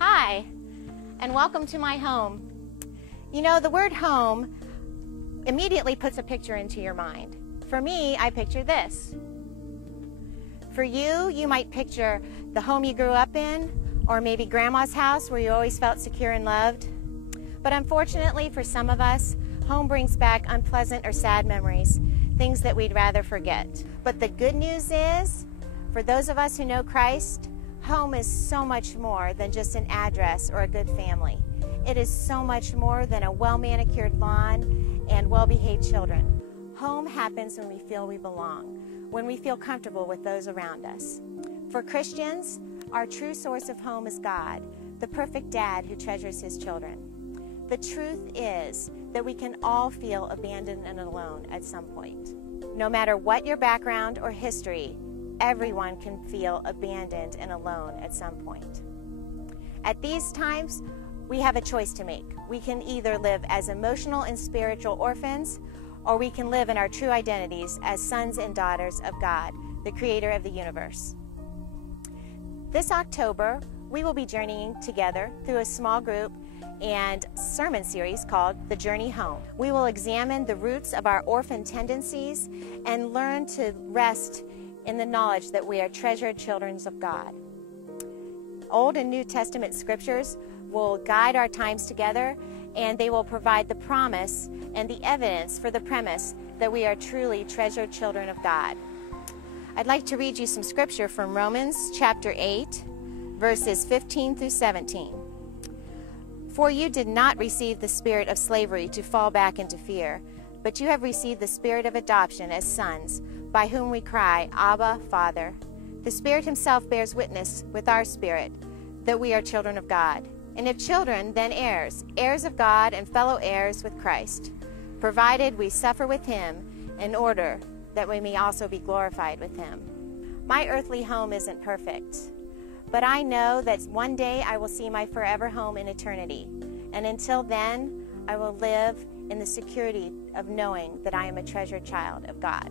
Hi, and welcome to my home. You know, the word home immediately puts a picture into your mind. For me, I picture this. For you, you might picture the home you grew up in, or maybe grandma's house where you always felt secure and loved. But unfortunately for some of us, home brings back unpleasant or sad memories, things that we'd rather forget. But the good news is, for those of us who know Christ, home is so much more than just an address or a good family. It is so much more than a well-manicured lawn and well-behaved children. Home happens when we feel we belong, when we feel comfortable with those around us. For Christians, our true source of home is God, the perfect dad who treasures his children. The truth is that we can all feel abandoned and alone at some point. No matter what your background or history, everyone can feel abandoned and alone at some point. At these times, we have a choice to make. We can either live as emotional and spiritual orphans, or we can live in our true identities as sons and daughters of God, the creator of the universe. This October, we will be journeying together through a small group and sermon series called The Journey Home. We will examine the roots of our orphan tendencies and learn to rest in the knowledge that we are treasured children of God. Old and New Testament scriptures will guide our times together, and they will provide the promise and the evidence for the premise that we are truly treasured children of God. I'd like to read you some scripture from Romans chapter 8, verses 15 through 17. For you did not receive the spirit of slavery to fall back into fear, but you have received the spirit of adoption as sons, by whom we cry, Abba, Father. The Spirit himself bears witness with our spirit that we are children of God. And if children, then heirs, heirs of God and fellow heirs with Christ, provided we suffer with him in order that we may also be glorified with him. My earthly home isn't perfect, but I know that one day I will see my forever home in eternity. And until then, I will live in the security of knowing that I am a treasured child of God.